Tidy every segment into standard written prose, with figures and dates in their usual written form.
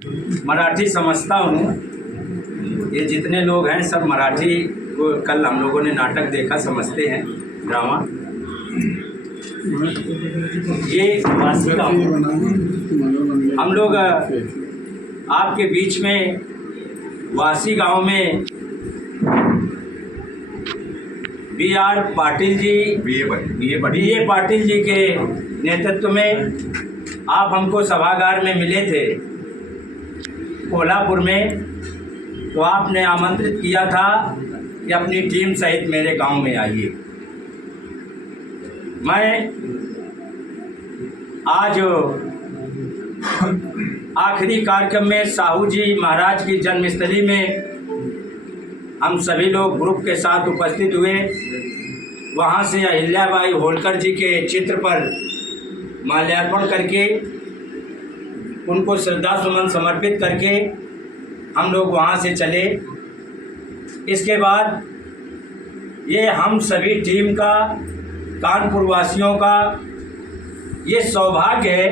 मराठी समझता हूँ। ये जितने लोग हैं सब मराठी को कल हम लोगों ने नाटक देखा, समझते हैं ड्रामा। ये वासी गाँव हम लोग आपके बीच में वासी गांव में बी.आर. पाटिल जी, बी.ए. पाटिल जी के नेतृत्व में आप हमको सभागार में मिले थे कोल्हापुर में, तो आपने आमंत्रित किया था कि अपनी टीम सहित मेरे गांव में आइए। मैं आज आखिरी कार्यक्रम में साहू जी महाराज की जन्मस्थली में हम सभी लोग ग्रुप के साथ उपस्थित हुए। वहाँ से अहिल्याबाई होलकर जी के चित्र पर माल्यार्पण करके उनको श्रद्धा सुमन समर्पित करके हम लोग वहाँ से चले। इसके बाद ये हम सभी टीम का, कानपुर वासियों का ये सौभाग्य है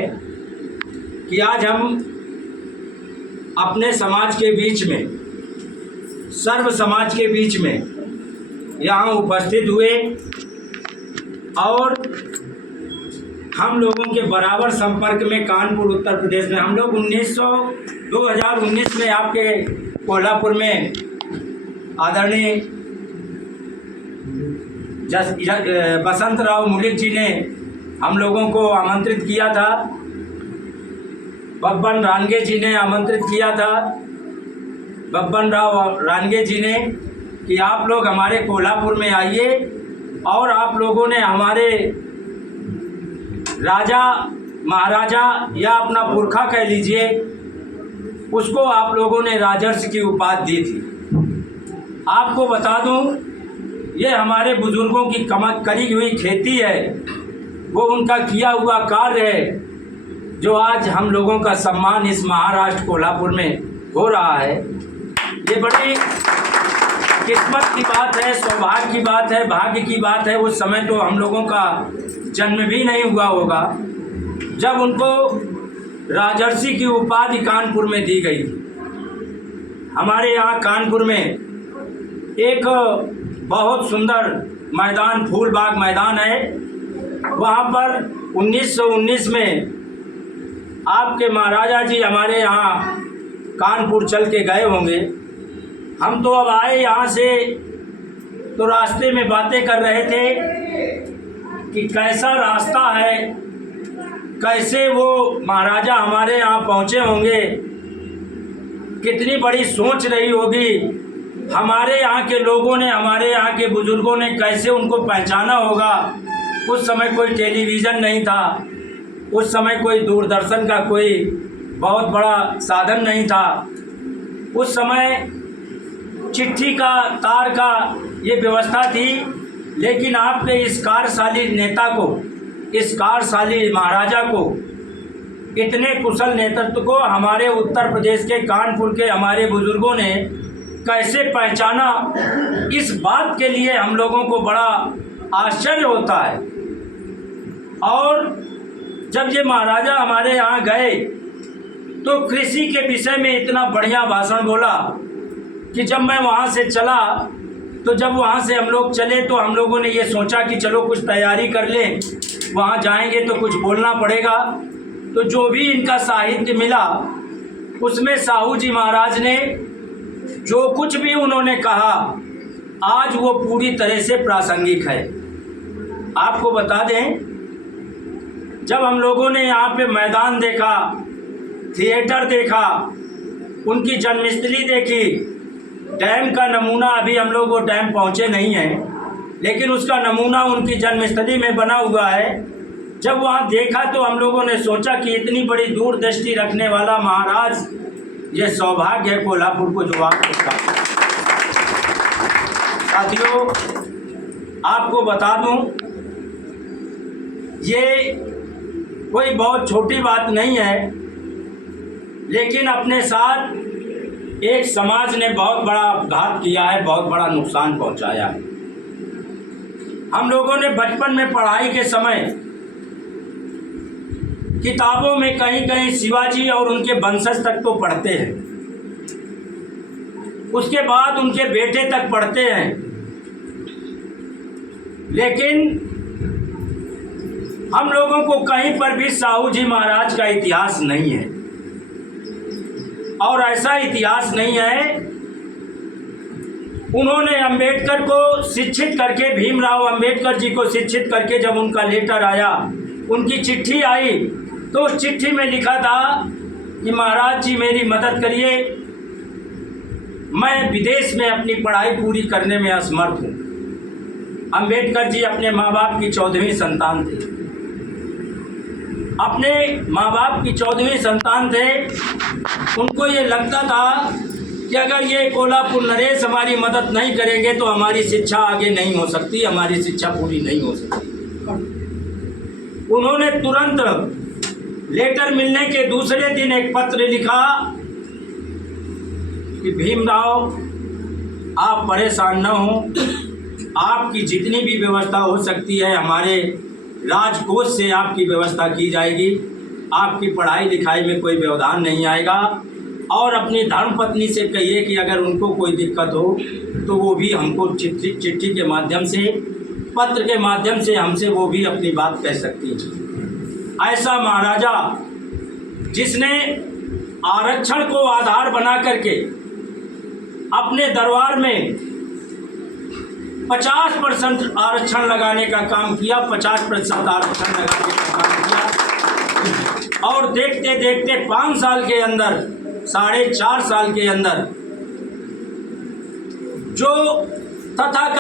कि आज हम अपने समाज के बीच में, सर्व समाज के बीच में यहाँ उपस्थित हुए और हम लोगों के बराबर संपर्क में कानपुर उत्तर प्रदेश में हम लोग 2019 में आपके कोल्हापुर में आदरणीय बसंत राव मुलिक जी ने हम लोगों को आमंत्रित किया था, बब्बन रानगे जी ने आमंत्रित किया था, बब्बन राव रानगे जी ने कि आप लोग हमारे कोल्हापुर में आइए और आप लोगों ने हमारे राजा महाराजा या अपना पुरखा कह लीजिए, उसको आप लोगों ने राजर्ष की उपाधि दी थी। आपको बता दूं, ये हमारे बुजुर्गों की करी हुई खेती है, वो उनका किया हुआ कार्य है जो आज हम लोगों का सम्मान इस महाराष्ट्र कोल्हापुर में हो रहा है। ये बड़ी किस्मत की बात है, सौभाग्य की बात है, भाग्य की बात है। उस समय तो हम लोगों का जन्म भी नहीं हुआ होगा जब उनको राजर्षि की उपाधि कानपुर में दी गई थी। हमारे यहाँ कानपुर में एक बहुत सुंदर मैदान, फूलबाग मैदान है। वहाँ पर 1919 में आपके महाराजा जी हमारे यहाँ कानपुर चल के गए होंगे। हम तो अब आए यहाँ से, तो रास्ते में बातें कर रहे थे कि कैसा रास्ता है, कैसे वो महाराजा हमारे यहाँ पहुँचे होंगे, कितनी बड़ी सोच रही होगी। हमारे यहाँ के लोगों ने, हमारे यहाँ के बुजुर्गों ने कैसे उनको पहचाना होगा। उस समय कोई टेलीविज़न नहीं था, उस समय कोई दूरदर्शन का कोई बहुत बड़ा साधन नहीं था। उस समय चिट्ठी का, तार का ये व्यवस्था थी, लेकिन आपके इस कार्यशाली नेता को, इस कार्यशाली महाराजा को, इतने कुशल नेतृत्व को हमारे उत्तर प्रदेश के कानपुर के हमारे बुजुर्गों ने कैसे पहचाना, इस बात के लिए हम लोगों को बड़ा आश्चर्य होता है। और जब ये महाराजा हमारे यहाँ गए तो कृषि के विषय में इतना बढ़िया भाषण बोला कि जब मैं वहाँ से चला, तो जब वहाँ से हम लोग चले तो हम लोगों ने ये सोचा कि चलो कुछ तैयारी कर लें, वहाँ जाएंगे तो कुछ बोलना पड़ेगा। तो जो भी इनका साहित्य मिला उसमें साहू जी महाराज ने जो कुछ भी उन्होंने कहा, आज वो पूरी तरह से प्रासंगिक है। आपको बता दें, जब हम लोगों ने यहाँ पे मैदान देखा, थिएटर देखा, उनकी जन्मस्थली देखी, डैम का नमूना, अभी हम लोग वो डैम पहुँचे नहीं हैं, लेकिन उसका नमूना उनकी जन्मस्थली में बना हुआ है। जब वहाँ देखा तो हम लोगों ने सोचा कि इतनी बड़ी दूरदृष्टि रखने वाला महाराज, ये सौभाग्य है कोल्हापुर को जो आपको प्राप्त। साथियों, आपको बता दूं, ये कोई बहुत छोटी बात नहीं है, लेकिन अपने साथ एक समाज ने बहुत बड़ा घात किया है, बहुत बड़ा नुकसान पहुंचाया है। हम लोगों ने बचपन में पढ़ाई के समय किताबों में कहीं कहीं शिवाजी और उनके वंशज तक तो पढ़ते हैं, उसके बाद उनके बेटे तक पढ़ते हैं, लेकिन हम लोगों को कहीं पर भी साहू जी महाराज का इतिहास नहीं है। और ऐसा इतिहास नहीं है, उन्होंने अंबेडकर को शिक्षित करके, भीमराव अंबेडकर जी को शिक्षित करके जब उनका लेटर आया, उनकी चिट्ठी आई, तो उस चिट्ठी में लिखा था कि महाराज जी मेरी मदद करिए, मैं विदेश में अपनी पढ़ाई पूरी करने में असमर्थ हूँ। अंबेडकर जी अपने माँ बाप की 14वीं संतान थे, अपने माँ बाप की 14वीं संतान थे। उनको ये लगता था कि अगर ये कोल्हापुर नरेश हमारी मदद नहीं करेंगे तो हमारी शिक्षा आगे नहीं हो सकती, हमारी शिक्षा पूरी नहीं हो सकती। उन्होंने तुरंत लेटर मिलने के दूसरे दिन एक पत्र लिखा कि भीमराव आप परेशान न हो, आपकी जितनी भी व्यवस्था हो सकती है हमारे राजकोष से आपकी व्यवस्था की जाएगी, आपकी पढ़ाई लिखाई में कोई व्यवधान नहीं आएगा। और अपनी धर्मपत्नी से कहिए कि अगर उनको कोई दिक्कत हो तो वो भी हमको चिट्ठी के माध्यम से, पत्र के माध्यम से हमसे वो भी अपनी बात कह सकती हैं। ऐसा महाराजा जिसने आरक्षण को आधार बना करके अपने दरबार में 50% आरक्षण लगाने का काम किया, 50% आरक्षण लगाने का काम किया। और देखते देखते 5 साल के अंदर, 4.5 साल के अंदर जो तथा